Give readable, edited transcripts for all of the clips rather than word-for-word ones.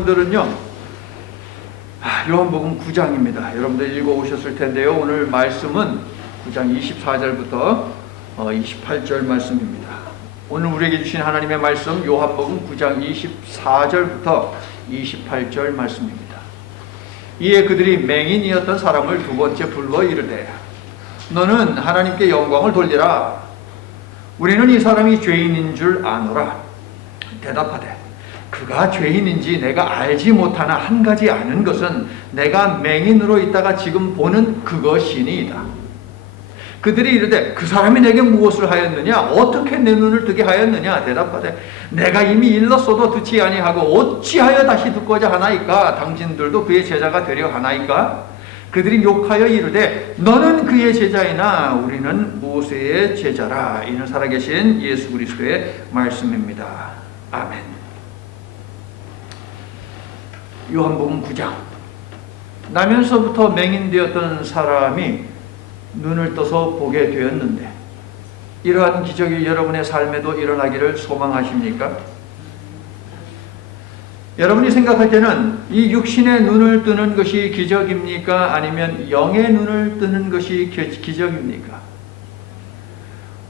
본문들은요, 요한복음 9장입니다. 여러분들 읽어오셨을 텐데요. 오늘 말씀은 9장 24절부터 28절 말씀입니다. 오늘 우리에게 주신 하나님의 말씀 요한복음 9장 24절부터 28절 말씀입니다. 이에 그들이 맹인이었던 사람을 두 번째 불러 이르되 너는 하나님께 영광을 돌리라. 우리는 이 사람이 죄인인 줄 아노라. 대답하되 그가 죄인인지 내가 알지 못하나 한 가지 아는 것은 내가 맹인으로 있다가 지금 보는 그것이니이다. 그들이 이르되 그 사람이 내게 무엇을 하였느냐? 어떻게 내 눈을 뜨게 하였느냐? 대답하되 내가 이미 일렀어도 듣지 아니하고 어찌하여 다시 듣고자 하나이까? 당신들도 그의 제자가 되려 하나이까? 그들이 욕하여 이르되 너는 그의 제자이나 우리는 모세의 제자라. 이는 살아계신 예수 그리스도의 말씀입니다. 아멘. 요한복음 9장. 나면서부터 맹인되었던 사람이 눈을 떠서 보게 되었는데 이러한 기적이 여러분의 삶에도 일어나기를 소망하십니까? 여러분이 생각할 때는 이 육신의 눈을 뜨는 것이 기적입니까? 아니면 영의 눈을 뜨는 것이 기적입니까?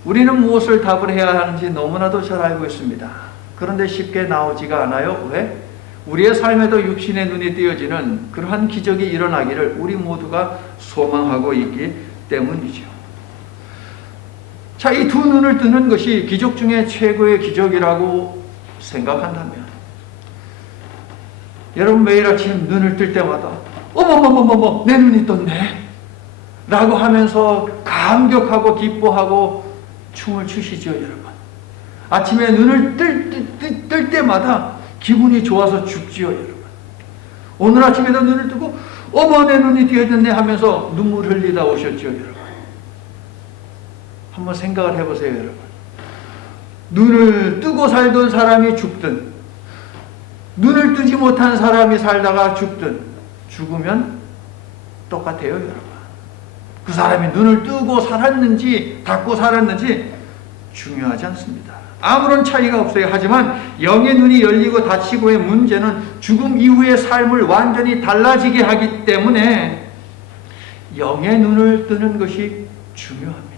우리는 무엇을 답을 해야 하는지 너무나도 잘 알고 있습니다. 그런데 쉽게 나오지가 않아요. 왜? 우리의 삶에도 육신의 눈이 띄어지는 그러한 기적이 일어나기를 우리 모두가 소망하고 있기 때문이죠. 자, 이 두 눈을 뜨는 것이 기적 중에 최고의 기적이라고 생각한다면 여러분 매일 아침 눈을 뜰 때마다 어머머머머머 내 눈이 떴네 라고 하면서 감격하고 기뻐하고 춤을 추시죠. 여러분 아침에 눈을 뜰 때마다 기분이 좋아서 죽지요. 여러분 오늘 아침에도 눈을 뜨고 어머 내 눈이 띄어졌네 하면서 눈물 흘리다 오셨죠. 여러분 한번 생각을 해보세요. 여러분 눈을 뜨고 살던 사람이 죽든 눈을 뜨지 못한 사람이 살다가 죽든 죽으면 똑같아요. 여러분 그 사람이 눈을 뜨고 살았는지 닫고 살았는지 중요하지 않습니다. 아무런 차이가 없어요. 하지만 영의 눈이 열리고 닫히고의 문제는 죽음 이후의 삶을 완전히 달라지게 하기 때문에 영의 눈을 뜨는 것이 중요합니다.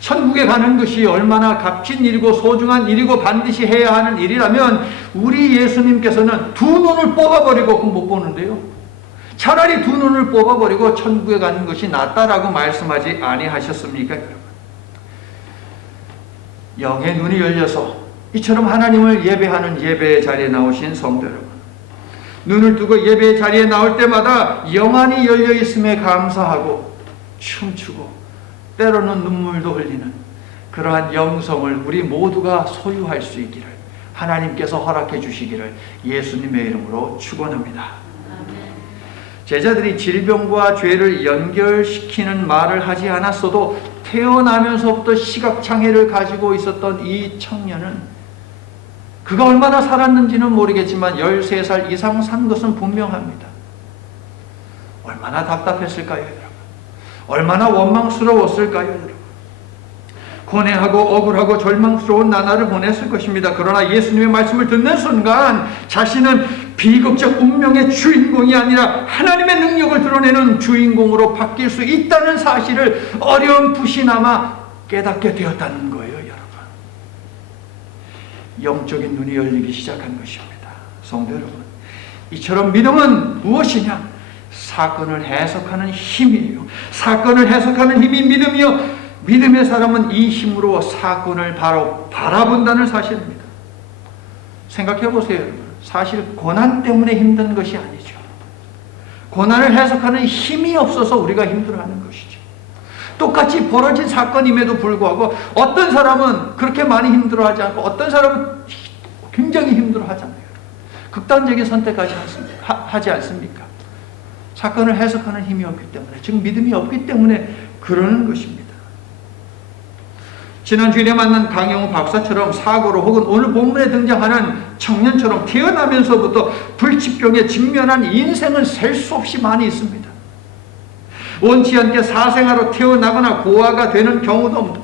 천국에 가는 것이 얼마나 값진 일이고 소중한 일이고 반드시 해야 하는 일이라면 우리 예수님께서는 두 눈을 뽑아버리고 못 보는데요. 차라리 두 눈을 뽑아버리고 천국에 가는 것이 낫다라고 말씀하지 아니하셨습니까? 영의 눈이 열려서 이처럼 하나님을 예배하는 예배의 자리에 나오신 성도 여러분, 눈을 뜨고 예배의 자리에 나올 때마다 영안이 열려 있음에 감사하고 춤추고 때로는 눈물도 흘리는 그러한 영성을 우리 모두가 소유할 수 있기를 하나님께서 허락해 주시기를 예수님의 이름으로 축원합니다. 제자들이 질병과 죄를 연결시키는 말을 하지 않았어도 태어나면서부터 시각장애를 가지고 있었던 이 청년은 그가 얼마나 살았는지는 모르겠지만 13살 이상 산 것은 분명합니다. 얼마나 답답했을까요, 여러분? 얼마나 원망스러웠을까요, 여러분? 고뇌하고 억울하고 절망스러운 나날을 보냈을 것입니다. 그러나 예수님의 말씀을 듣는 순간 자신은 비극적 운명의 주인공이 아니라 하나님의 능력을 드러내는 주인공으로 바뀔 수 있다는 사실을 어렴풋이나마 깨닫게 되었다는 거예요. 여러분 영적인 눈이 열리기 시작한 것입니다. 성도 여러분 이처럼 믿음은 무엇이냐? 사건을 해석하는 힘이에요. 사건을 해석하는 힘이 믿음이요 믿음의 사람은 이 힘으로 사건을 바로 바라본다는 사실입니다. 생각해 보세요. 여러분 사실 고난 때문에 힘든 것이 아니죠. 고난을 해석하는 힘이 없어서 우리가 힘들어하는 것이죠. 똑같이 벌어진 사건임에도 불구하고 어떤 사람은 그렇게 많이 힘들어하지 않고 어떤 사람은 굉장히 힘들어하잖아요. 극단적인 선택하지 하지 않습니까? 사건을 해석하는 힘이 없기 때문에, 즉 믿음이 없기 때문에 그러는 것입니다. 지난 주일에 만난 강영우 박사처럼 사고로 혹은 오늘 본문에 등장하는 청년처럼 태어나면서부터 불치병에 직면한 인생은 셀 수 없이 많이 있습니다. 원치 않게 사생아로 태어나거나 고아가 되는 경우도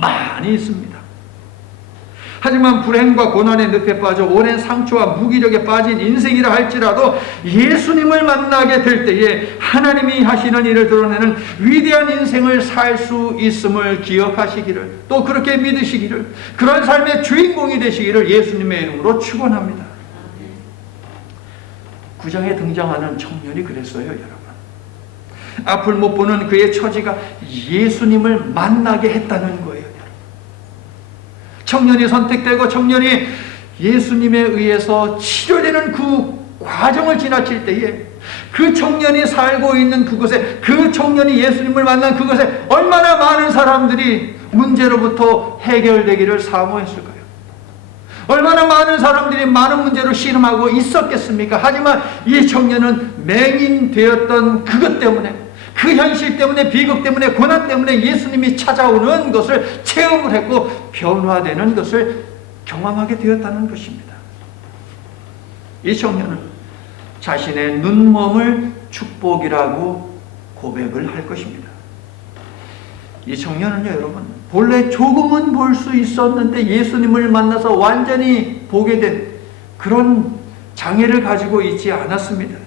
많이 있습니다. 하지만 불행과 고난의 늪에 빠져 오랜 상처와 무기력에 빠진 인생이라 할지라도 예수님을 만나게 될 때에 하나님이 하시는 일을 드러내는 위대한 인생을 살 수 있음을 기억하시기를, 또 그렇게 믿으시기를, 그런 삶의 주인공이 되시기를 예수님의 이름으로 축원합니다. 9장에 등장하는 청년이 그랬어요, 여러분. 앞을 못 보는 그의 처지가 예수님을 만나게 했다는 거예요. 청년이 선택되고 청년이 예수님에 의해서 치료되는 그 과정을 지나칠 때에 그 청년이 살고 있는 그곳에, 그 청년이 예수님을 만난 그곳에 얼마나 많은 사람들이 문제로부터 해결되기를 사모했을까요? 얼마나 많은 사람들이 많은 문제로 씨름하고 있었겠습니까? 하지만 이 청년은 맹인되었던 그것 때문에, 그 현실 때문에, 비극 때문에, 고난 때문에 예수님이 찾아오는 것을 체험을 했고 변화되는 것을 경험하게 되었다는 것입니다. 이 청년은 자신의 눈먼을 축복이라고 고백을 할 것입니다. 이 청년은요, 여러분, 본래 조금은 볼 수 있었는데 예수님을 만나서 완전히 보게 된 그런 장애를 가지고 있지 않았습니다.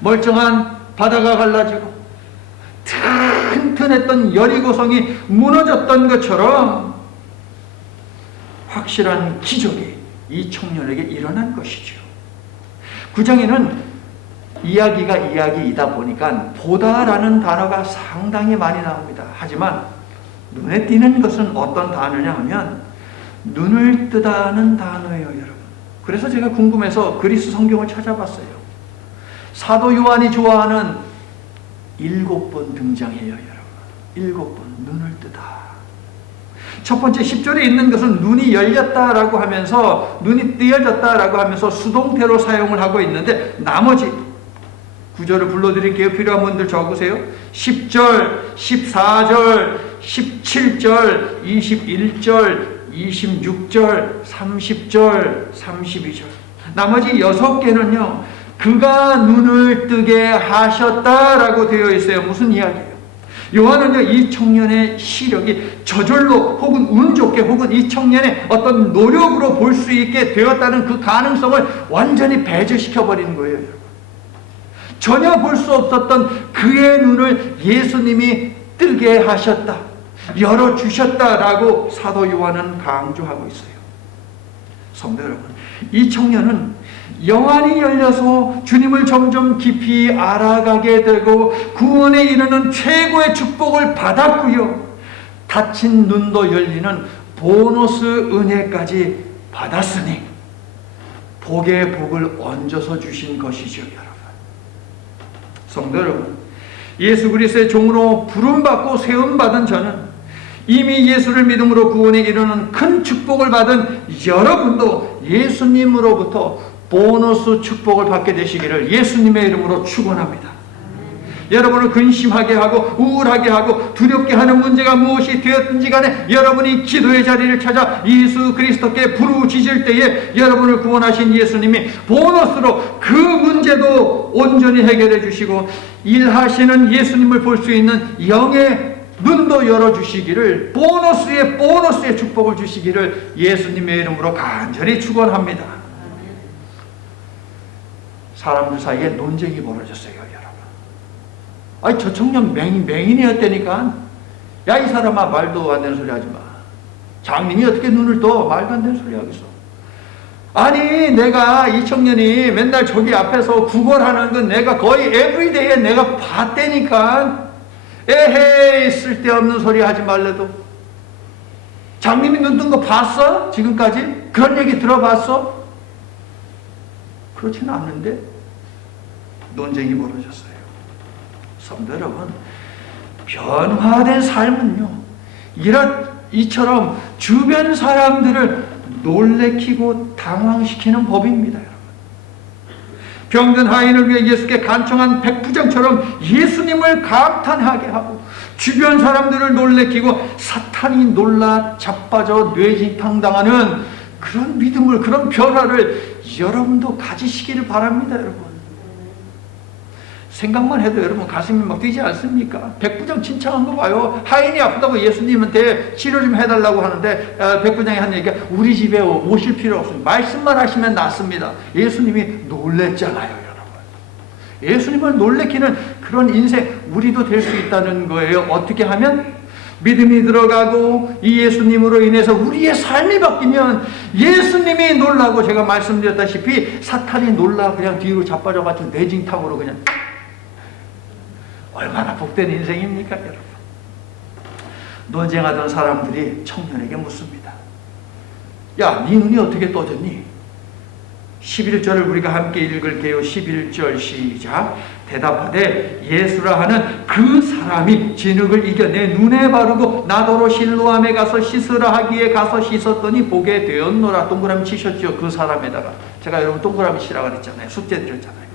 멀쩡한 바다가 갈라지고 튼튼했던 여리고성이 무너졌던 것처럼 확실한 기적이 이 청년에게 일어난 것이죠. 9장에는 이야기가 이야기이다 보니까 보다라는 단어가 상당히 많이 나옵니다. 하지만 눈에 띄는 것은 어떤 단어냐 하면 눈을 뜨다는 단어예요, 여러분. 그래서 제가 궁금해서 그리스 성경을 찾아봤어요. 사도 요한이 좋아하는 7번 등장해요, 여러분. 7번 눈을 뜨다. 첫 번째 10절에 있는 것은 눈이 열렸다라고 하면서, 눈이 뜨여졌다라고 하면서 수동태로 사용을 하고 있는데, 나머지 9절을 불러드릴게요. 필요한 분들 적으세요. 10절, 14절, 17절, 21절, 26절, 30절, 32절. 나머지 6개는요, 그가 눈을 뜨게 하셨다라고 되어 있어요. 무슨 이야기예요? 요한은요, 이 청년의 시력이 저절로 혹은 운 좋게 혹은 이 청년의 어떤 노력으로 볼 수 있게 되었다는 그 가능성을 완전히 배제시켜버리는 거예요, 여러분. 전혀 볼 수 없었던 그의 눈을 예수님이 뜨게 하셨다, 열어주셨다라고 사도 요한은 강조하고 있어요. 성도 여러분, 이 청년은 영안이 열려서 주님을 점점 깊이 알아가게 되고 구원에 이르는 최고의 축복을 받았고요, 닫힌 눈도 열리는 보너스 은혜까지 받았으니 복의 복을 얹어서 주신 것이죠, 여러분. 성도 여러분, 예수 그리스도의 종으로 부름받고 세움받은 저는 이미 예수를 믿음으로 구원에 이르는 큰 축복을 받은 여러분도 예수님으로부터 보너스 축복을 받게 되시기를 예수님의 이름으로 축원합니다. 여러분을 근심하게 하고 우울하게 하고 두렵게 하는 문제가 무엇이 되었든지 간에 여러분이 기도의 자리를 찾아 예수 그리스도께 부르짖을 때에 여러분을 구원하신 예수님이 보너스로 그 문제도 온전히 해결해 주시고 일하시는 예수님을 볼 수 있는 영의 눈도 열어주시기를, 보너스의 축복을 주시기를 예수님의 이름으로 간절히 축원합니다. 사람들 사이에 논쟁이 벌어졌어요, 여러분. 아니, 저 청년 맹인이었다니까. 야, 이 사람아, 말도 안 되는 소리 하지 마. 장님이 어떻게 눈을 떠? 말도 안 되는 소리 하겠어. 아니, 내가 이 청년이 맨날 저기 앞에서 구걸하는 건 내가 거의 에브리데이에 내가 봤다니까. 에헤이, 쓸데없는 소리 하지 말래도. 장님이 눈 뜬 거 봤어? 지금까지? 그런 얘기 들어봤어? 그렇지는 않는데 논쟁이 벌어졌어요. 성도 여러분, 변화된 삶은요, 이처럼 주변 사람들을 놀래키고 당황시키는 법입니다, 여러분. 병든 하인을 위해 예수께 간청한 백부장처럼 예수님을 감탄하게 하고 주변 사람들을 놀래키고 사탄이 놀라 자빠져 뇌지탕당하는 그런 믿음을, 그런 변화를 여러분도 가지시기를 바랍니다, 여러분. 생각만 해도 여러분 가슴이 막 뛰지 않습니까? 백부장 친창한 거 봐요. 하인이 아프다고 예수님한테 치료 좀 해달라고 하는데 백부장이 한 얘기가 우리 집에 오실 필요 없습니다. 말씀만 하시면 낫습니다. 예수님이 놀랬잖아요, 여러분. 예수님을 놀래키는 그런 인생 우리도 될 수 있다는 거예요. 어떻게 하면? 믿음이 들어가고 이 예수님으로 인해서 우리의 삶이 바뀌면 예수님이 놀라고, 제가 말씀드렸다시피 사탄이 놀라 그냥 뒤로 자빠져가지고 내진탕으로 그냥, 얼마나 복된 인생입니까, 여러분. 논쟁하던 사람들이 청년에게 묻습니다. 야, 네 눈이 어떻게 떠졌니? 11절을 우리가 함께 읽을게요. 11절 시작. 대답하되 예수라 하는 그 사람이 진흙을 이겨 내 눈에 바르고 나더러 실로암에 가서 씻으라 하기에 가서 씻었더니 보게 되었노라. 동그라미 치셨죠? 그 사람에다가. 제가 여러분 동그라미 치라고 그랬잖아요. 숙제 드렸잖아요.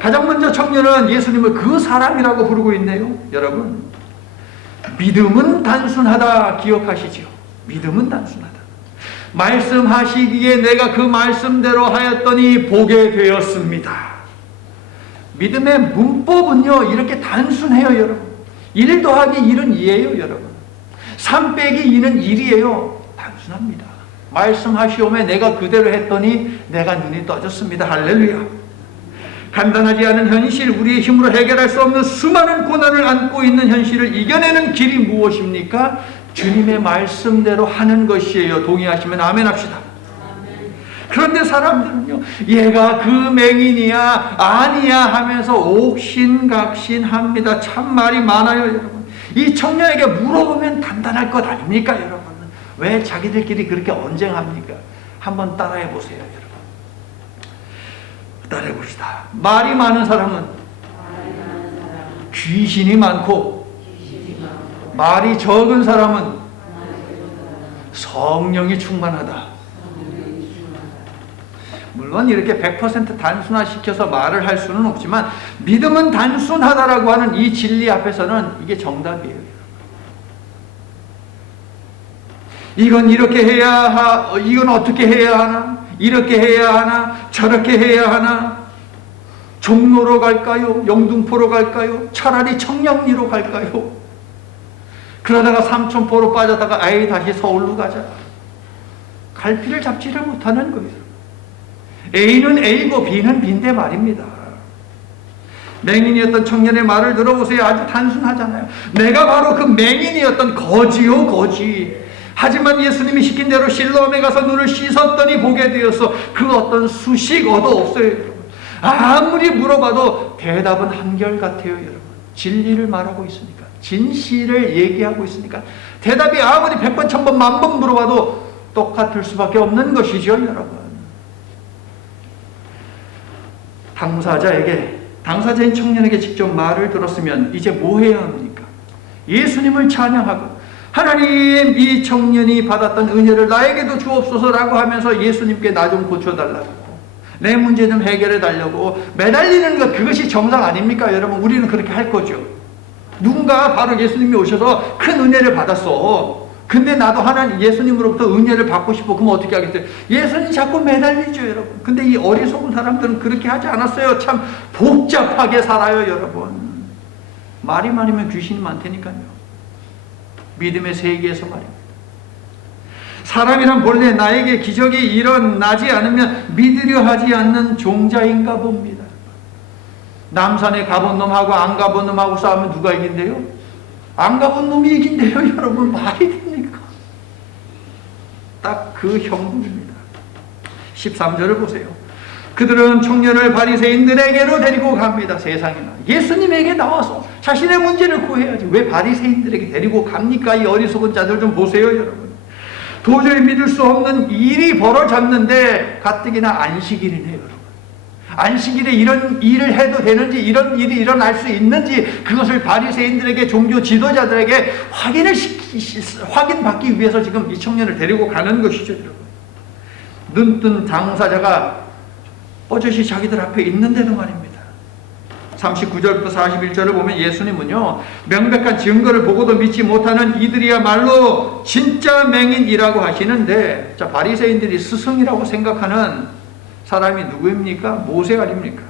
가장 먼저 청년은 예수님을 그 사람이라고 부르고 있네요. 여러분, 믿음은 단순하다 기억하시죠? 믿음은 단순하다. 말씀하시기에 내가 그 말씀대로 하였더니 보게 되었습니다. 믿음의 문법은요 이렇게 단순해요, 여러분. 1 더하기 1은 2예요, 여러분. 3 빼기 2는 1이에요. 단순합니다. 말씀하시오매 내가 그대로 했더니 내가 눈이 떠졌습니다. 할렐루야. 간단하지 않은 현실, 우리의 힘으로 해결할 수 없는 수많은 고난을 안고 있는 현실을 이겨내는 길이 무엇입니까? 주님의 말씀대로 하는 것이에요. 동의하시면 아멘 합시다. 그런데 사람들은요, 얘가 그 맹인이야 아니야 하면서 옥신각신합니다. 참 말이 많아요, 여러분. 이 청년에게 물어보면 단단할 것 아닙니까, 여러분? 왜 자기들끼리 그렇게 언쟁합니까? 한번 따라해 보세요, 여러분. 따라해 봅시다. 말이 많은 사람은 귀신이 많고, 말이 적은 사람은 성령이 충만하다. 물론 이렇게 100% 단순화시켜서 말을 할 수는 없지만 믿음은 단순하다라고 하는 이 진리 앞에서는 이게 정답이에요. 이건 이렇게 해야 이건 어떻게 해야 하나? 이렇게 해야 하나? 저렇게 해야 하나? 종로로 갈까요? 영등포로 갈까요? 차라리 청량리로 갈까요? 그러다가 삼천포로 빠졌다가 아예 다시 서울로 가자. 갈피를 잡지를 못하는 거예요. A는 A고 B는 B인데 말입니다. 맹인이었던 청년의 말을 들어보세요. 아주 단순하잖아요. 내가 바로 그 맹인이었던 거지요, 거지. 하지만 예수님이 시킨 대로 실로암에 가서 눈을 씻었더니 보게 되었어. 그 어떤 수식 얻어 없어요, 여러분. 아무리 물어봐도 대답은 한결같아요, 여러분. 진리를 말하고 있으니까, 진실을 얘기하고 있으니까 대답이 아무리 100번, 1000번, 10,000번 물어봐도 똑같을 수밖에 없는 것이죠, 여러분. 당사자인 청년에게 직접 말을 들었으면 이제 뭐 해야 합니까? 예수님을 찬양하고 하나님, 이 청년이 받았던 은혜를 나에게도 주옵소서라고 하면서 예수님께 나 좀 고쳐달라고, 내 문제 좀 해결해 달라고 매달리는 것, 그것이 정상 아닙니까, 여러분? 우리는 그렇게 할 거죠. 누군가 바로 예수님이 오셔서 큰 은혜를 받았어. 근데 나도 하나님, 예수님으로부터 은혜를 받고 싶어. 그럼 어떻게 하겠어요? 예수님 자꾸 매달리죠, 여러분. 근데 이 어리석은 사람들은 그렇게 하지 않았어요. 참 복잡하게 살아요, 여러분. 말이 많으면 귀신이 많다니까요. 믿음의 세계에서 말입니다. 사람이란 본래 나에게 기적이 일어나지 않으면 믿으려 하지 않는 종자인가 봅니다. 남산에 가본 놈하고 안 가본 놈하고 싸우면 누가 이긴대요? 안 가본 놈이 이긴대요, 여러분. 말이 됩니까? 딱 그 형국입니다. 13절을 보세요. 그들은 청년을 바리새인들에게로 데리고 갑니다. 세상에나 예수님에게 나와서 자신의 문제를 구해야지 왜 바리새인들에게 데리고 갑니까? 이 어리석은 자들 좀 보세요, 여러분. 도저히 믿을 수 없는 일이 벌어졌는데 가뜩이나 안식일이네요, 여러분. 안식일에 이런 일을 해도 되는지, 이런 일이 일어날 수 있는지, 그것을 바리새인들에게, 종교 지도자들에게 확인받기 위해서 지금 이 청년을 데리고 가는 것이죠, 여러분. 눈뜬 당사자가 뻗젓이 자기들 앞에 있는데도 말입니다. 39절부터 41절을 보면 예수님은요, 명백한 증거를 보고도 믿지 못하는 이들이야말로 진짜 맹인이라고 하시는데, 자, 바리새인들이 스승이라고 생각하는 사람이 누구입니까? 모세 아닙니까?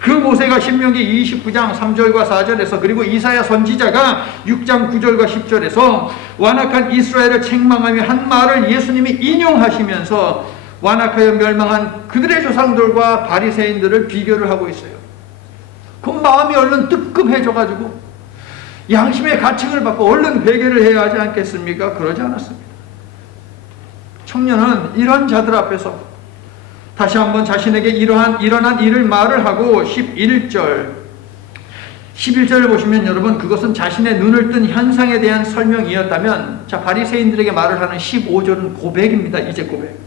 그 모세가 신명기 29장 3절과 4절에서 그리고 이사야 선지자가 6장 9절과 10절에서 완악한 이스라엘을 책망하며 한 말을 예수님이 인용하시면서 완악하여 멸망한 그들의 조상들과 바리새인들을 비교를 하고 있어요. 그 마음이 얼른 뜨끔해져가지고 양심의 가책을 받고 얼른 회개를 해야 하지 않겠습니까? 그러지 않았습니다. 청년은 이런 자들 앞에서 다시 한번 자신에게 일어난 일을 말을 하고 11절을 보시면 여러분, 그것은 자신의 눈을 뜬 현상에 대한 설명이었다면, 자, 바리새인들에게 말을 하는 15절은 고백입니다. 이제 고백.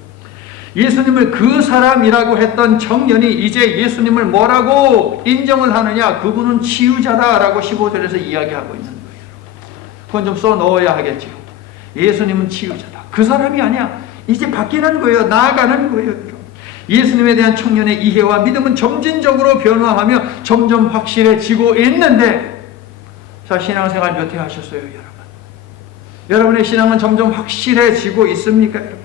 예수님을 그 사람이라고 했던 청년이 이제 예수님을 뭐라고 인정을 하느냐? 그분은 치유자다라고 15절에서 이야기하고 있는 거예요. 그건 좀 써넣어야 하겠죠. 예수님은 치유자다. 그 사람이 아니야. 이제 바뀌는 거예요. 나아가는 거예요. 예수님에 대한 청년의 이해와 믿음은 점진적으로 변화하며 점점 확실해지고 있는데, 자, 신앙생활 몇 해 하셨어요, 여러분? 여러분의 신앙은 점점 확실해지고 있습니까, 여러분?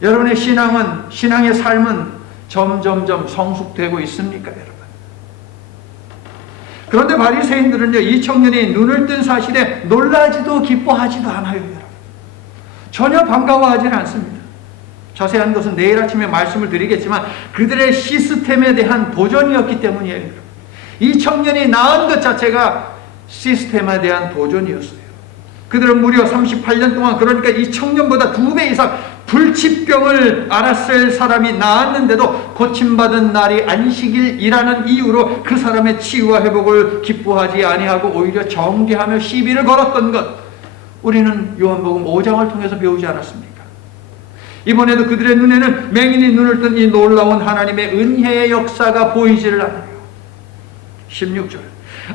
여러분의 신앙의 삶은 점점점 성숙되고 있습니까, 여러분? 그런데 바리새인들은요, 이 청년이 눈을 뜬 사실에 놀라지도 기뻐하지도 않아요, 여러분. 전혀 반가워하지는 않습니다. 자세한 것은 내일 아침에 말씀을 드리겠지만 그들의 시스템에 대한 도전이었기 때문이에요. 이 청년이 낳은 것 자체가 시스템에 대한 도전이었어요. 그들은 무려 38년 동안, 그러니까 이 청년보다 2배 이상 불치병을 앓았을 사람이 낳았는데도 고침받은 날이 안식일이라는 이유로 그 사람의 치유와 회복을 기뻐하지 아니하고 오히려 정죄하며 시비를 걸었던 것, 우리는 요한복음 5장을 통해서 배우지 않았습니까? 이번에도 그들의 눈에는 맹인이 눈을 뜬 이 놀라운 하나님의 은혜의 역사가 보이지를 않아요. 16절.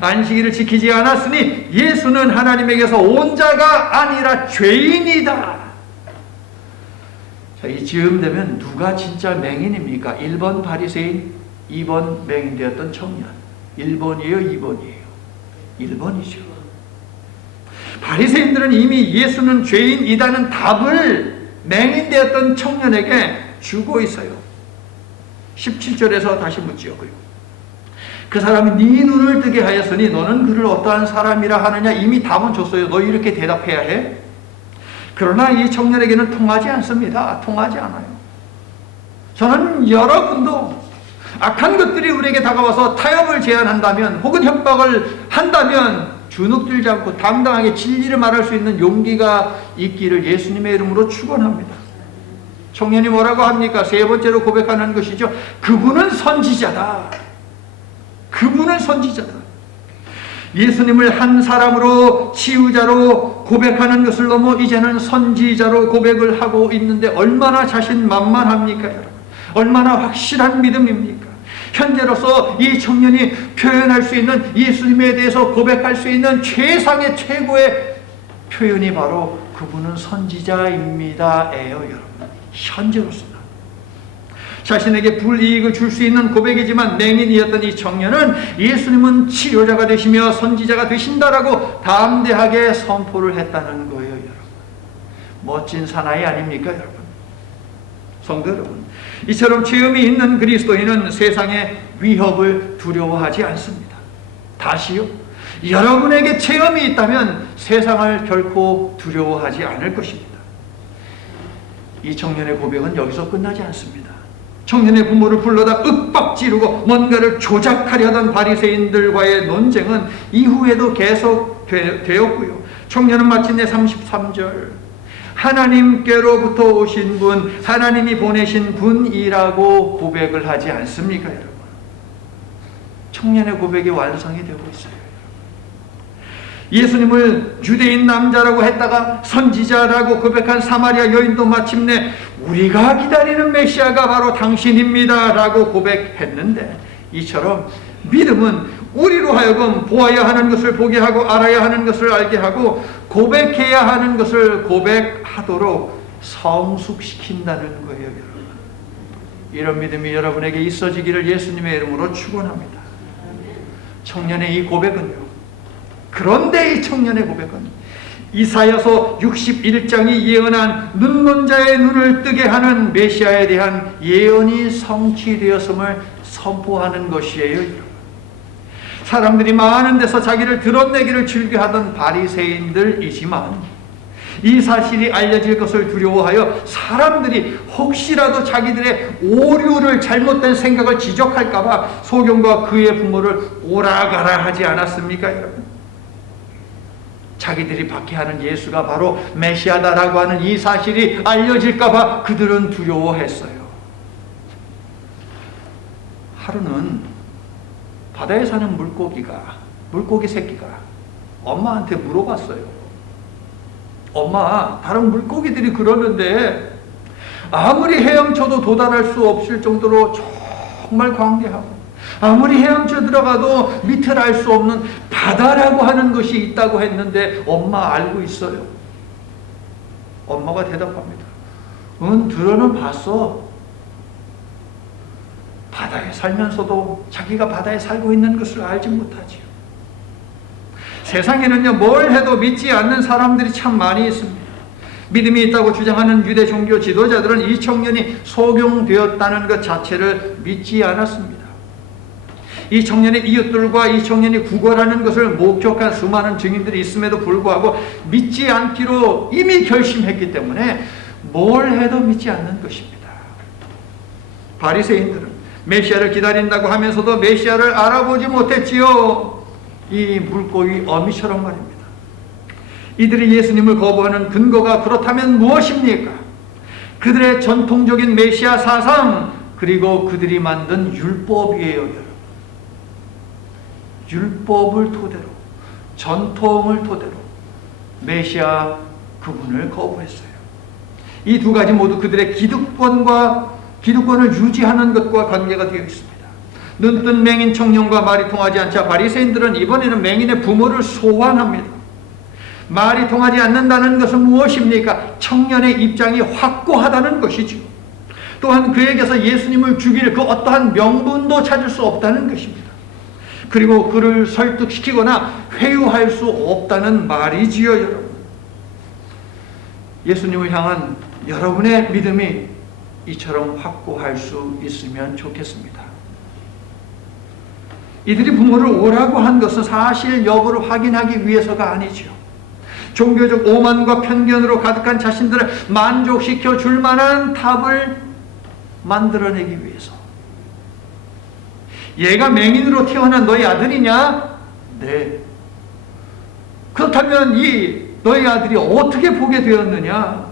안식일을 지키지 않았으니 예수는 하나님에게서 온 자가 아니라 죄인이다. 자, 이 즈음 되면 누가 진짜 맹인입니까? 1번 바리새인, 2번 맹인 되었던 청년. 1번이에요, 2번이에요? 1번이죠. 바리새인들은 이미 예수는 죄인이다는 답을 맹인 되었던 청년에게 주고 있어요. 17절에서 다시 묻지요. 그 사람이 네 눈을 뜨게 하였으니 너는 그를 어떠한 사람이라 하느냐? 이미 답은 줬어요. 너 이렇게 대답해야 해? 그러나 이 청년에게는 통하지 않습니다. 통하지 않아요. 저는 여러분도 악한 것들이 우리에게 다가와서 타협을 제안한다면 혹은 협박을 한다면 주눅들지 않고 당당하게 진리를 말할 수 있는 용기가 있기를 예수님의 이름으로 축원합니다. 청년이 뭐라고 합니까? 세 번째로 고백하는 것이죠. 그분은 선지자다. 그분은 선지자다. 예수님을 한 사람으로 치유자로 고백하는 것을 넘어 이제는 선지자로 고백을 하고 있는데 얼마나 자신만만합니까, 여러분? 얼마나 확실한 믿음입니까? 현재로서 이 청년이 표현할 수 있는, 예수님에 대해서 고백할 수 있는 최상의 최고의 표현이 바로 그분은 선지자입니다예요, 여러분. 현재로서는 자신에게 불이익을 줄 수 있는 고백이지만 맹인이었던 이 청년은 예수님은 치료자가 되시며 선지자가 되신다라고 담대하게 선포를 했다는 거예요, 여러분. 멋진 사나이 아닙니까, 여러분? 성도 여러분, 이처럼 체험이 있는 그리스도인은 세상의 위협을 두려워하지 않습니다. 다시요, 여러분에게 체험이 있다면 세상을 결코 두려워하지 않을 것입니다. 이 청년의 고백은 여기서 끝나지 않습니다. 청년의 부모를 불러다 윽박지르고 뭔가를 조작하려던 바리새인들과의 논쟁은 이후에도 계속 되었고요. 청년은 마침내 33절 하나님께로부터 오신 분, 하나님이 보내신 분이라고 고백을 하지 않습니까, 여러분? 청년의 고백이 완성이 되고 있어요. 예수님을 유대인 남자라고 했다가 선지자라고 고백한 사마리아 여인도 마침내 우리가 기다리는 메시아가 바로 당신입니다 라고 고백했는데, 이처럼 믿음은 우리로 하여금 보아야 하는 것을 보게 하고 알아야 하는 것을 알게 하고 고백해야 하는 것을 고백하도록 성숙시킨다는 거예요, 여러분. 이런 믿음이 여러분에게 있어지기를 예수님의 이름으로 축원합니다. 청년의 이 고백은요, 그런데 이 청년의 고백은 이사야서 61장이 예언한 눈먼 자의 눈을 뜨게 하는 메시아에 대한 예언이 성취되었음을 선포하는 것이에요. 사람들이 많은 데서 자기를 드러내기를 즐겨하던 바리새인들이지만 이 사실이 알려질 것을 두려워하여 사람들이 혹시라도 자기들의 오류를 잘못된 생각을 지적할까 봐 소경과 그의 부모를 오라가라 하지 않았습니까, 여러분? 자기들이 박해하는 예수가 바로 메시아다라고 하는 이 사실이 알려질까 봐 그들은 두려워했어요. 하루는 바다에 사는 물고기 새끼가 엄마한테 물어봤어요. 엄마, 다른 물고기들이 그러는데 아무리 헤엄쳐도 도달할 수 없을 정도로 정말 광대하고 아무리 헤엄쳐 들어가도 밑을 알 수 없는 바다라고 하는 것이 있다고 했는데 엄마 알고 있어요? 엄마가 대답합니다. 응, 들어는 봤어. 바다에 살면서도 자기가 바다에 살고 있는 것을 알지 못하지요. 세상에는요, 뭘 해도 믿지 않는 사람들이 참 많이 있습니다. 믿음이 있다고 주장하는 유대 종교 지도자들은 이 청년이 소경되었다는 것 자체를 믿지 않았습니다. 이 청년의 이웃들과 이 청년이 구걸하는 것을 목격한 수많은 증인들이 있음에도 불구하고 믿지 않기로 이미 결심했기 때문에 뭘 해도 믿지 않는 것입니다. 바리새인들은 메시아를 기다린다고 하면서도 메시아를 알아보지 못했지요. 이 물고기 어미처럼 말입니다. 이들이 예수님을 거부하는 근거가 그렇다면 무엇입니까? 그들의 전통적인 메시아 사상, 그리고 그들이 만든 율법이에요, 여러분. 율법을 토대로, 전통을 토대로 메시아 그분을 거부했어요. 이 두 가지 모두 그들의 기득권을 유지하는 것과 관계가 되어 있습니다. 눈뜬 맹인 청년과 말이 통하지 않자 바리새인들은 이번에는 맹인의 부모를 소환합니다. 말이 통하지 않는다는 것은 무엇입니까? 청년의 입장이 확고하다는 것이죠. 또한 그에게서 예수님을 죽일 그 어떠한 명분도 찾을 수 없다는 것입니다. 그리고 그를 설득시키거나 회유할 수 없다는 말이지요, 여러분. 예수님을 향한 여러분의 믿음이 이처럼 확고할 수 있으면 좋겠습니다. 이들이 부모를 오라고 한 것은 사실 여부를 확인하기 위해서가 아니죠. 종교적 오만과 편견으로 가득한 자신들을 만족시켜 줄 만한 답을 만들어내기 위해서. 얘가 맹인으로 태어난 너희 아들이냐? 네. 그렇다면 너희 아들이 어떻게 보게 되었느냐?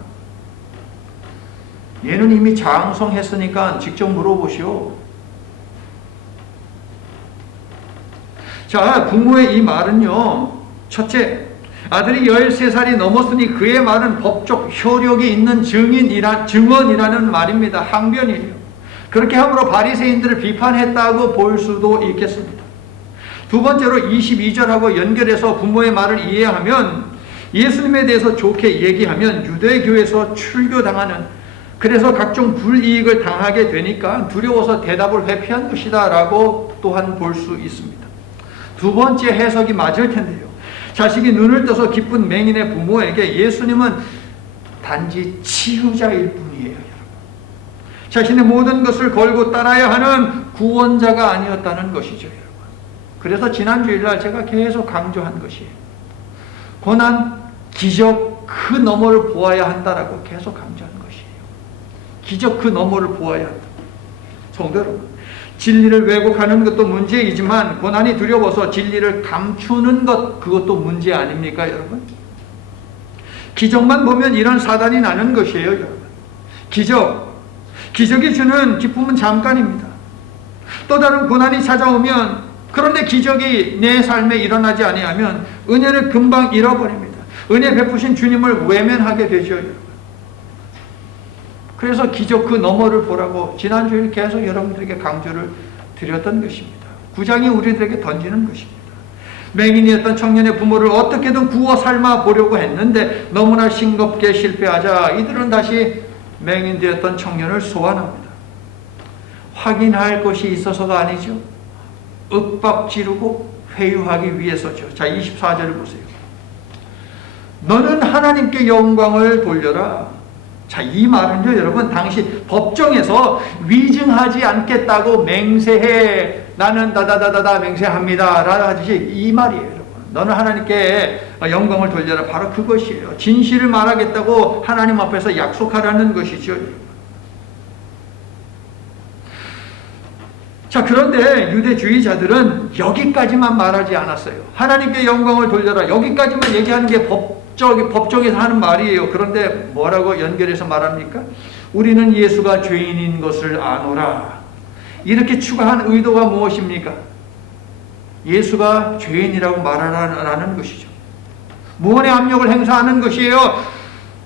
얘는 이미 장성했으니까 직접 물어보시오. 자, 부모의 이 말은요, 첫째, 아들이 13살이 넘었으니 그의 말은 법적 효력이 있는 증언이라는 말입니다. 항변이에요. 그렇게 함으로 바리새인들을 비판했다고 볼 수도 있겠습니다. 두 번째로 22절하고 연결해서 부모의 말을 이해하면 예수님에 대해서 좋게 얘기하면 유대교에서 출교당하는, 그래서 각종 불이익을 당하게 되니까 두려워서 대답을 회피한 것이다 라고 또한 볼 수 있습니다. 두 번째 해석이 맞을 텐데요. 자식이 눈을 떠서 기쁜 맹인의 부모에게 예수님은 단지 치유자일 뿐이에요, 여러분. 자신의 모든 것을 걸고 따라야 하는 구원자가 아니었다는 것이죠, 여러분. 그래서 지난 주일날 제가 계속 강조한 것이에요. 고난, 기적 그 너머를 보아야 한다라고 계속 강조한 것이에요. 기적 그 너머를 보아야 한다. 성도 여러분, 진리를 왜곡하는 것도 문제이지만 고난이 두려워서 진리를 감추는 것, 그것도 문제 아닙니까, 여러분? 기적만 보면 이런 사단이 나는 것이에요, 여러분. 기적이 주는 기쁨은 잠깐입니다. 또 다른 고난이 찾아오면, 그런데 기적이 내 삶에 일어나지 아니하면 은혜를 금방 잃어버립니다. 은혜 베푸신 주님을 외면하게 되죠, 여러분. 그래서 기적 그 너머를 보라고 지난주에 계속 여러분들에게 강조를 드렸던 것입니다. 9장이 우리들에게 던지는 것입니다. 맹인이었던 청년의 부모를 어떻게든 구워 삶아 보려고 했는데 너무나 싱겁게 실패하자 이들은 다시 맹인 되었던 청년을 소환합니다. 확인할 것이 있어서가 아니죠. 윽박지르고 회유하기 위해서죠. 자, 24절을 보세요. 너는 하나님께 영광을 돌려라. 자, 이 말은요, 여러분, 당시 법정에서 위증하지 않겠다고 맹세해. 나는 다다다다다 맹세합니다. 라듯이 이 말이에요, 여러분. 너는 하나님께 영광을 돌려라. 바로 그것이에요. 진실을 말하겠다고 하나님 앞에서 약속하라는 것이죠. 자, 그런데 유대주의자들은 여기까지만 말하지 않았어요. 하나님께 영광을 돌려라. 여기까지만 얘기하는 게 법정에서 하는 말이에요. 그런데 뭐라고 연결해서 말합니까? 우리는 예수가 죄인인 것을 아노라. 이렇게 추가한 의도가 무엇입니까? 예수가 죄인이라고 말하라는 것이죠. 무언의 압력을 행사하는 것이에요.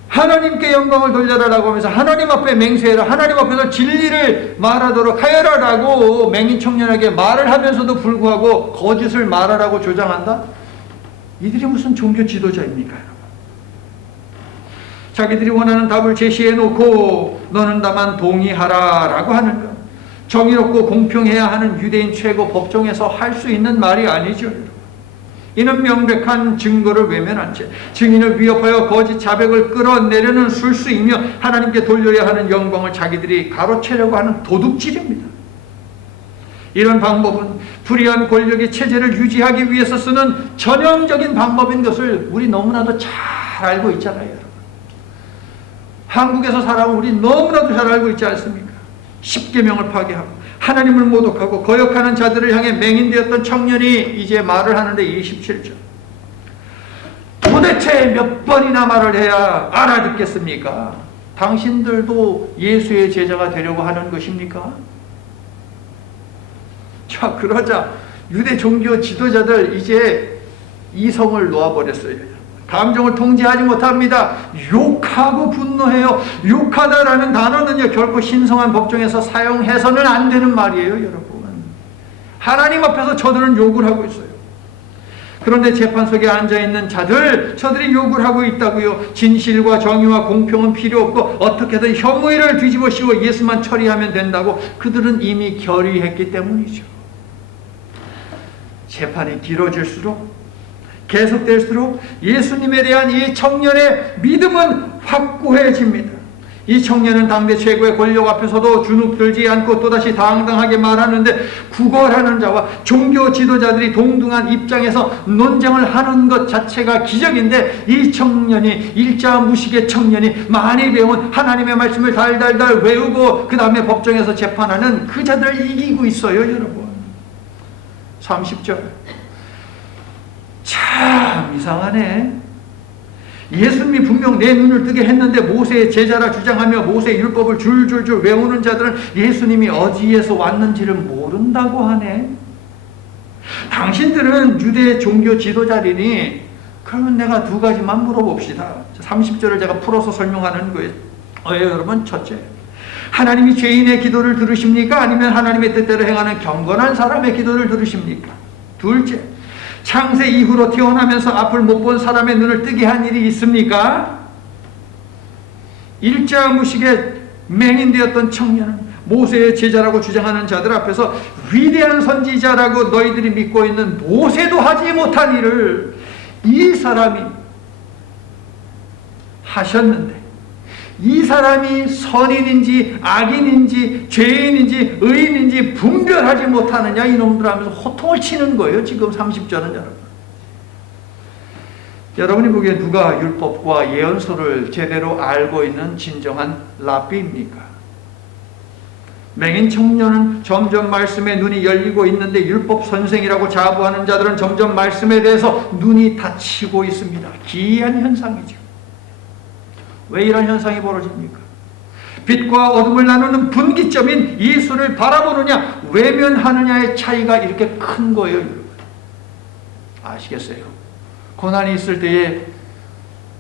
하나님께 영광을 돌려라라고 하면서 하나님 앞에 맹세해라. 하나님 앞에서 진리를 말하도록 하여라라고 맹인 청년에게 말을 하면서도 불구하고 거짓을 말하라고 조장한다? 이들이 무슨 종교 지도자입니까, 여러분? 자기들이 원하는 답을 제시해놓고 너는 다만 동의하라 라고 하는 것. 정의롭고 공평해야 하는 유대인 최고 법정에서 할 수 있는 말이 아니죠. 이는 명백한 증거를 외면한 채 증인을 위협하여 거짓 자백을 끌어내려는 술수이며 하나님께 돌려야 하는 영광을 자기들이 가로채려고 하는 도둑질입니다. 이런 방법은 불의한 권력의 체제를 유지하기 위해서 쓰는 전형적인 방법인 것을 우리 너무나도 잘 알고 있잖아요, 여러분. 한국에서 살아온 우리 너무나도 잘 알고 있지 않습니까? 십계명을 파괴하고 하나님을 모독하고 거역하는 자들을 향해 맹인되었던 청년이 이제 말을 하는데 27절. 도대체 몇 번이나 말을 해야 알아듣겠습니까? 당신들도 예수의 제자가 되려고 하는 것입니까? 자, 그러자 유대 종교 지도자들 이제 이성을 놓아버렸어요. 감정을 통제하지 못합니다. 욕하고 분노해요. 욕하다라는 단어는요, 결코 신성한 법정에서 사용해서는 안 되는 말이에요, 여러분. 하나님 앞에서 저들은 욕을 하고 있어요. 그런데 재판석에 앉아있는 자들, 저들이 욕을 하고 있다고요. 진실과 정의와 공평은 필요 없고 어떻게든 혐의를 뒤집어 씌워 예수만 처리하면 된다고 그들은 이미 결의했기 때문이죠. 재판이 길어질수록 계속될수록 예수님에 대한 이 청년의 믿음은 확고해집니다. 이 청년은 당대 최고의 권력 앞에서도 주눅들지 않고 또다시 당당하게 말하는데 구걸하는 자와 종교 지도자들이 동등한 입장에서 논쟁을 하는 것 자체가 기적인데 이 청년이 일자무식의 청년이 많이 배운 하나님의 말씀을 달달달 외우고 그 다음에 법정에서 재판하는 그 자들을 이기고 있어요, 여러분. 30절. 참 이상하네. 예수님이 분명 내 눈을 뜨게 했는데 모세의 제자라 주장하며 모세의 율법을 줄줄줄 외우는 자들은 예수님이 어디에서 왔는지를 모른다고 하네. 당신들은 유대 종교 지도자리니 그러면 내가 두 가지만 물어봅시다. 30절을 제가 풀어서 설명하는 거예요. 여러분, 첫째, 하나님이 죄인의 기도를 들으십니까? 아니면 하나님의 뜻대로 행하는 경건한 사람의 기도를 들으십니까? 둘째, 창세 이후로 태어나면서 앞을 못 본 사람의 눈을 뜨게 한 일이 있습니까? 일자무식에 맹인되었던 청년은 모세의 제자라고 주장하는 자들 앞에서 위대한 선지자라고 너희들이 믿고 있는 모세도 하지 못한 일을 이 사람이 하셨는데 이 사람이 선인인지 악인인지 죄인인지 의인인지 분별하지 못하느냐 이놈들 하면서 호통을 치는 거예요. 지금 30절은 여러분이 보기에 누가 율법과 예언서를 제대로 알고 있는 진정한 랍비입니까? 맹인 청년은 점점 말씀에 눈이 열리고 있는데 율법 선생이라고 자부하는 자들은 점점 말씀에 대해서 눈이 닫히고 있습니다. 기이한 현상이죠. 왜 이런 현상이 벌어집니까? 빛과 어둠을 나누는 분기점인 예수를 바라보느냐 외면하느냐의 차이가 이렇게 큰 거예요. 아시겠어요? 고난이 있을 때에,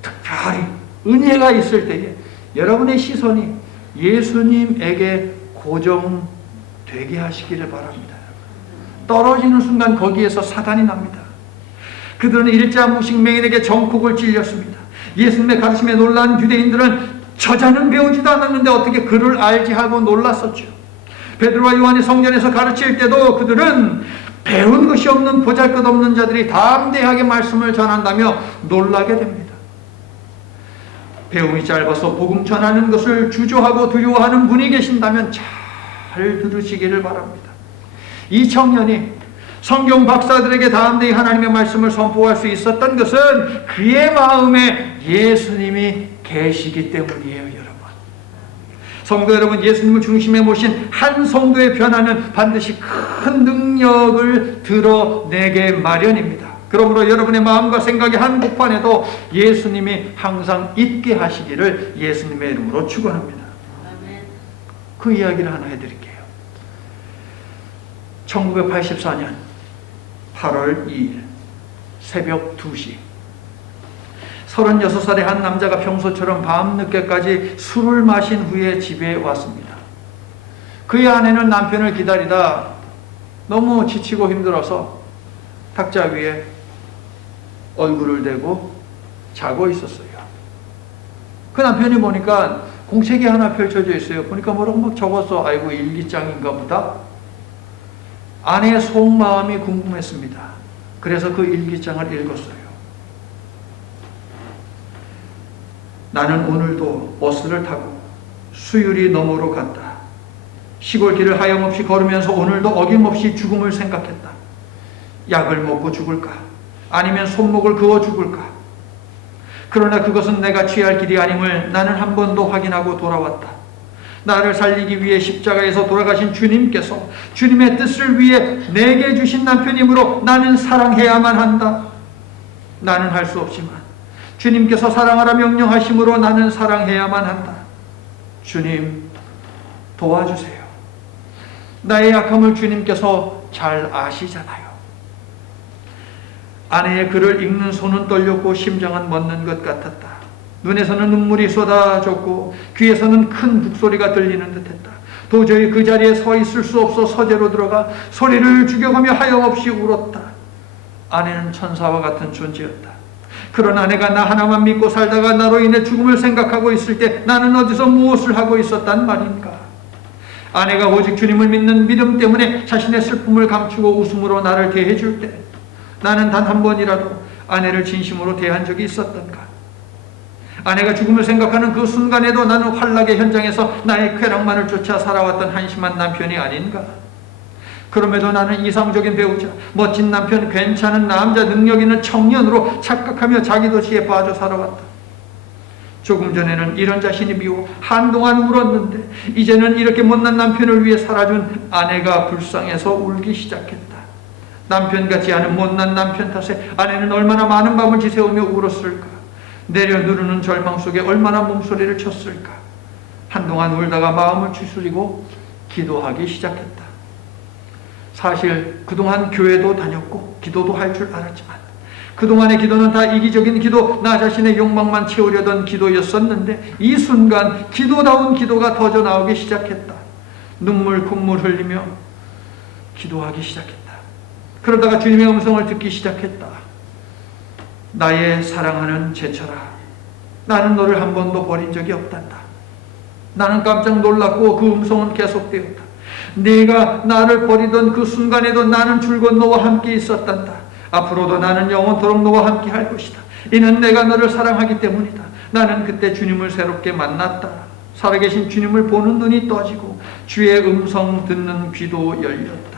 특별히 은혜가 있을 때에 여러분의 시선이 예수님에게 고정되게 하시기를 바랍니다. 떨어지는 순간 거기에서 사단이 납니다. 그들은 일자무식 맹인에게 정콕을 찔렸습니다. 예수님의 가르침에 놀란 유대인들은 저자는 배우지도 않았는데 어떻게 그를 알지 하고 놀랐었죠. 베드로와 요한이 성전에서 가르칠 때도 그들은 배운 것이 없는 보잘것없는 자들이 담대하게 말씀을 전한다며 놀라게 됩니다. 배움이 짧아서 복음 전하는 것을 주저하고 두려워하는 분이 계신다면 잘 들으시기를 바랍니다. 이 청년이 성경 박사들에게 담대히 하나님의 말씀을 선포할 수 있었던 것은 그의 마음에 예수님이 계시기 때문이에요. 여러분, 성도 여러분, 예수님을 중심에 모신 한 성도의 변화는 반드시 큰 능력을 드러내게 마련입니다. 그러므로 여러분의 마음과 생각의 한복판에도 예수님이 항상 있게 하시기를 예수님의 이름으로 축원합니다. 그 이야기를 하나 해드릴게요. 1984년 8월 2일 새벽 2시 36살의 한 남자가 평소처럼 밤늦게까지 술을 마신 후에 집에 왔습니다. 그의 아내는 남편을 기다리다 너무 지치고 힘들어서 탁자 위에 얼굴을 대고 자고 있었어요. 그 남편이 보니까 공책이 하나 펼쳐져 있어요. 보니까 뭐라고 막 적었어. 아이고, 일기장인가 보다. 아내의 속마음이 궁금했습니다. 그래서 그 일기장을 읽었어요. 나는 오늘도 버스를 타고 수유리 너머로 갔다. 시골길을 하염없이 걸으면서 오늘도 어김없이 죽음을 생각했다. 약을 먹고 죽을까? 아니면 손목을 그어 죽을까? 그러나 그것은 내가 취할 길이 아님을 나는 한 번 더 확인하고 돌아왔다. 나를 살리기 위해 십자가에서 돌아가신 주님께서 주님의 뜻을 위해 내게 주신 남편이므로 나는 사랑해야만 한다. 나는 할 수 없지만 주님께서 사랑하라 명령하심으로 나는 사랑해야만 한다. 주님, 도와주세요. 나의 약함을 주님께서 잘 아시잖아요. 아내의 글을 읽는 손은 떨렸고 심장은 멎는 것 같았다. 눈에서는 눈물이 쏟아졌고 귀에서는 큰 북소리가 들리는 듯했다. 도저히 그 자리에 서 있을 수 없어 서재로 들어가 소리를 죽여가며 하염없이 울었다. 아내는 천사와 같은 존재였다. 그런 아내가 나 하나만 믿고 살다가 나로 인해 죽음을 생각하고 있을 때 나는 어디서 무엇을 하고 있었단 말인가? 아내가 오직 주님을 믿는 믿음 때문에 자신의 슬픔을 감추고 웃음으로 나를 대해줄 때 나는 단 한 번이라도 아내를 진심으로 대한 적이 있었던가? 아내가 죽음을 생각하는 그 순간에도 나는 환락의 현장에서 나의 쾌락만을 쫓아 살아왔던 한심한 남편이 아닌가? 그럼에도 나는 이상적인 배우자, 멋진 남편, 괜찮은 남자, 능력 있는 청년으로 착각하며 자기 도시에 빠져 살아왔다. 조금 전에는 이런 자신이 미워 한동안 울었는데 이제는 이렇게 못난 남편을 위해 살아준 아내가 불쌍해서 울기 시작했다. 남편같지 않은 못난 남편 탓에 아내는 얼마나 많은 밤을 지새우며 울었을까? 내려 누르는 절망 속에 얼마나 몸소리를 쳤을까? 한동안 울다가 마음을 추스리고 기도하기 시작했다. 사실 그동안 교회도 다녔고 기도도 할 줄 알았지만 그동안의 기도는 다 이기적인 기도, 나 자신의 욕망만 채우려던 기도였었는데 이 순간 기도다운 기도가 터져 나오기 시작했다. 눈물 콧물 흘리며 기도하기 시작했다. 그러다가 주님의 음성을 듣기 시작했다. 나의 사랑하는 제철아, 나는 너를 한 번도 버린 적이 없단다. 나는 깜짝 놀랐고 그 음성은 계속되었다. 네가 나를 버리던 그 순간에도 나는 줄곧 너와 함께 있었단다. 앞으로도 나는 영원토록 너와 함께 할 것이다. 이는 내가 너를 사랑하기 때문이다. 나는 그때 주님을 새롭게 만났다. 살아계신 주님을 보는 눈이 떠지고 주의 음성 듣는 귀도 열렸다.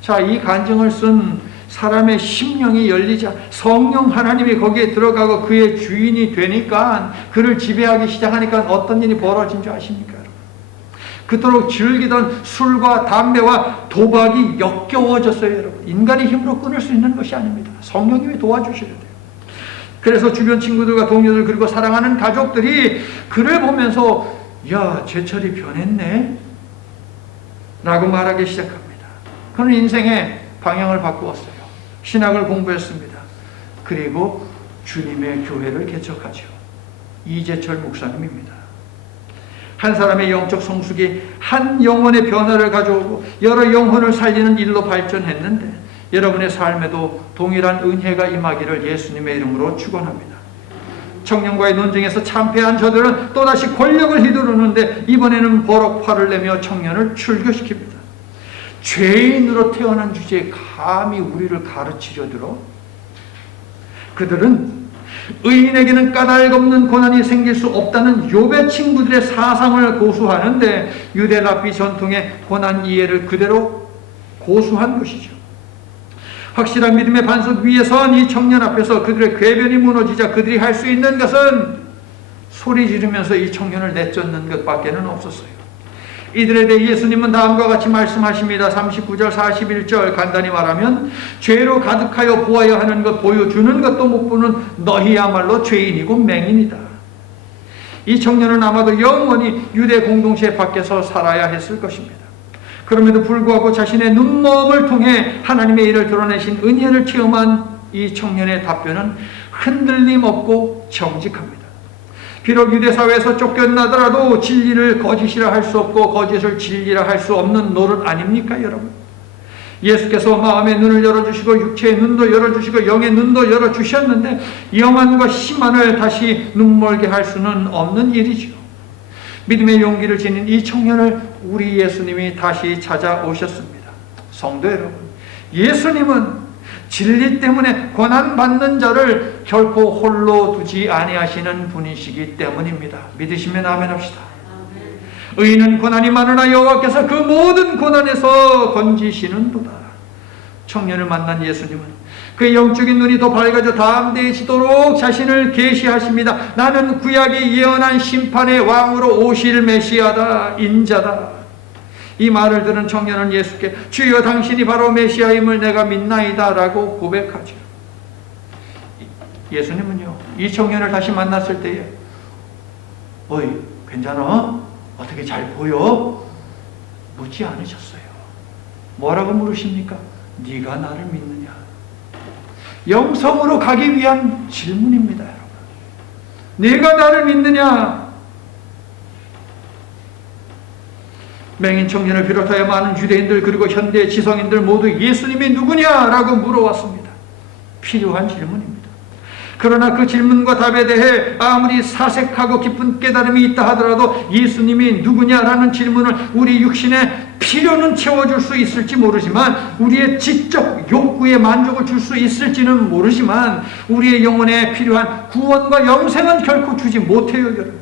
자, 이 간증을 쓴 사람의 심령이 열리자 성령 하나님이 거기에 들어가고 그의 주인이 되니까, 그를 지배하기 시작하니까 어떤 일이 벌어진 줄 아십니까? 여러분? 그토록 즐기던 술과 담배와 도박이 역겨워졌어요. 여러분, 인간의 힘으로 끊을 수 있는 것이 아닙니다. 성령님이 도와주셔야 돼요. 그래서 주변 친구들과 동료들 그리고 사랑하는 가족들이 그를 보면서 야, 제철이 변했네 라고 말하기 시작합니다. 그는 인생의 방향을 바꾸었어요. 신학을 공부했습니다. 그리고 주님의 교회를 개척하죠. 이재철 목사님입니다. 한 사람의 영적 성숙이 한 영혼의 변화를 가져오고 여러 영혼을 살리는 일로 발전했는데 여러분의 삶에도 동일한 은혜가 임하기를 예수님의 이름으로 축원합니다. 청년과의 논쟁에서 참패한 저들은 또다시 권력을 휘두르는데 이번에는 버럭 화를 내며 청년을 출교시킵니다. 죄인으로 태어난 주제에 감히 우리를 가르치려 들어? 그들은 의인에게는 까닭없는 고난이 생길 수 없다는 욥의 친구들의 사상을 고수하는데 유대 랍비 전통의 고난 이해를 그대로 고수한 것이죠. 확실한 믿음의 반석 위에 선 이 청년 앞에서 그들의 궤변이 무너지자 그들이 할 수 있는 것은 소리 지르면서 이 청년을 내쫓는 것밖에는 없었어요. 이들에 대해 예수님은 다음과 같이 말씀하십니다. 39절 41절 간단히 말하면 죄로 가득하여 보아야 하는 것 보여주는 것도 못 보는 너희야말로 죄인이고 맹인이다. 이 청년은 아마도 영원히 유대 공동체 밖에서 살아야 했을 것입니다. 그럼에도 불구하고 자신의 눈먼을 통해 하나님의 일을 드러내신 은혜를 체험한 이 청년의 답변은 흔들림 없고 정직합니다. 비록 유대사회에서 쫓겨나더라도 진리를 거짓이라 할 수 없고 거짓을 진리라 할 수 없는 노릇 아닙니까 여러분? 예수께서 마음의 눈을 열어주시고 육체의 눈도 열어주시고 영의 눈도 열어주셨는데 영안과 심한을 다시 눈멀게 할 수는 없는 일이죠. 믿음의 용기를 지닌 이 청년을 우리 예수님이 다시 찾아오셨습니다. 성도 여러분, 예수님은 진리 때문에 고난받는 자를 결코 홀로 두지 아니하시는 분이시기 때문입니다. 믿으시면 아멘 합시다. 의인은 고난이 많으나 여호와께서 그 모든 고난에서 건지시는도다. 청년을 만난 예수님은 그의 영적인 눈이 더 밝아져 담대해지도록 자신을 계시하십니다. 나는 구약이 예언한 심판의 왕으로 오실 메시아다, 인자다. 이 말을 들은 청년은 예수께 주여 당신이 바로 메시아임을 내가 믿나이다 라고 고백하죠. 예수님은요 이 청년을 다시 만났을 때에 어이 괜찮아? 어떻게 잘 보여? 묻지 않으셨어요. 뭐라고 물으십니까? 네가 나를 믿느냐? 영성으로 가기 위한 질문입니다. 여러분, 네가 나를 믿느냐? 맹인 청년을 비롯하여 많은 유대인들 그리고 현대 지성인들 모두 예수님이 누구냐라고 물어왔습니다. 필요한 질문입니다. 그러나 그 질문과 답에 대해 아무리 사색하고 깊은 깨달음이 있다 하더라도 예수님이 누구냐라는 질문을 우리 육신의 필요는 채워줄 수 있을지 모르지만 우리의 지적 욕구에 만족을 줄 수 있을지는 모르지만 우리의 영혼에 필요한 구원과 영생은 결코 주지 못해요. 여러분,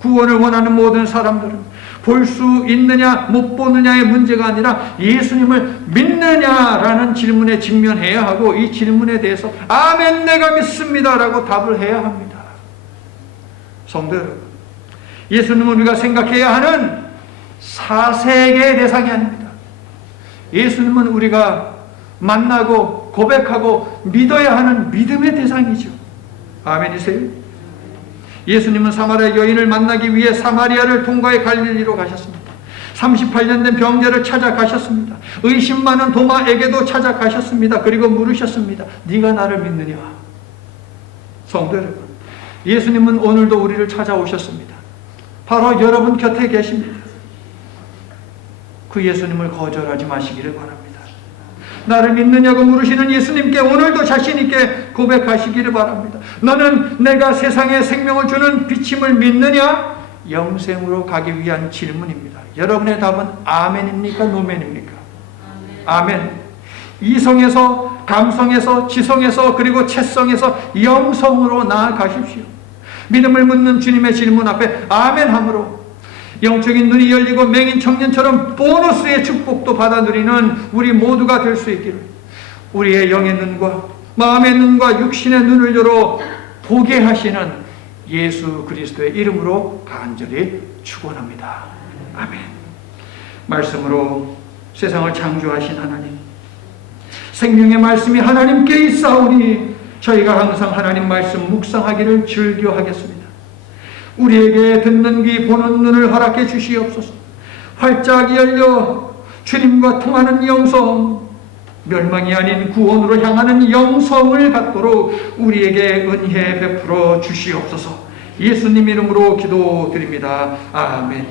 구원을 원하는 모든 사람들은 볼 수 있느냐 못 보느냐의 문제가 아니라 예수님을 믿느냐라는 질문에 직면해야 하고 이 질문에 대해서 아멘 내가 믿습니다 라고 답을 해야 합니다. 성도 여러분, 예수님은 우리가 생각해야 하는 사색의 대상이 아닙니다. 예수님은 우리가 만나고 고백하고 믿어야 하는 믿음의 대상이죠. 아멘이세요? 예수님은 사마리아 여인을 만나기 위해 사마리아를 통과해 갈릴리로 가셨습니다. 38년 된 병자를 찾아가셨습니다. 의심 많은 도마에게도 찾아가셨습니다. 그리고 물으셨습니다. 네가 나를 믿느냐? 성도 여러분, 예수님은 오늘도 우리를 찾아오셨습니다. 바로 여러분 곁에 계십니다. 그 예수님을 거절하지 마시기를 바랍니다. 나를 믿느냐고 물으시는 예수님께 오늘도 자신 있게 고백하시기를 바랍니다. 너는 내가 세상에 생명을 주는 빛임을 믿느냐? 영생으로 가기 위한 질문입니다. 여러분의 답은 아멘입니까? 노멘입니까? 아멘. 이성에서, 감성에서, 지성에서, 그리고 채성에서 영성으로 나아가십시오. 믿음을 묻는 주님의 질문 앞에 아멘함으로 영적인 눈이 열리고 맹인 청년처럼 보너스의 축복도 받아 누리는 우리 모두가 될 수 있기를 우리의 영의 눈과 마음의 눈과 육신의 눈을 열어 보게 하시는 예수 그리스도의 이름으로 간절히 축원합니다. 아멘. 말씀으로 세상을 창조하신 하나님, 생명의 말씀이 하나님께 있사오니 저희가 항상 하나님 말씀 묵상하기를 즐겨하겠습니다. 우리에게 듣는 귀 보는 눈을 허락해 주시옵소서. 활짝 열려 주님과 통하는 영성, 멸망이 아닌 구원으로 향하는 영성을 갖도록 우리에게 은혜 베풀어 주시옵소서. 예수님 이름으로 기도드립니다. 아멘.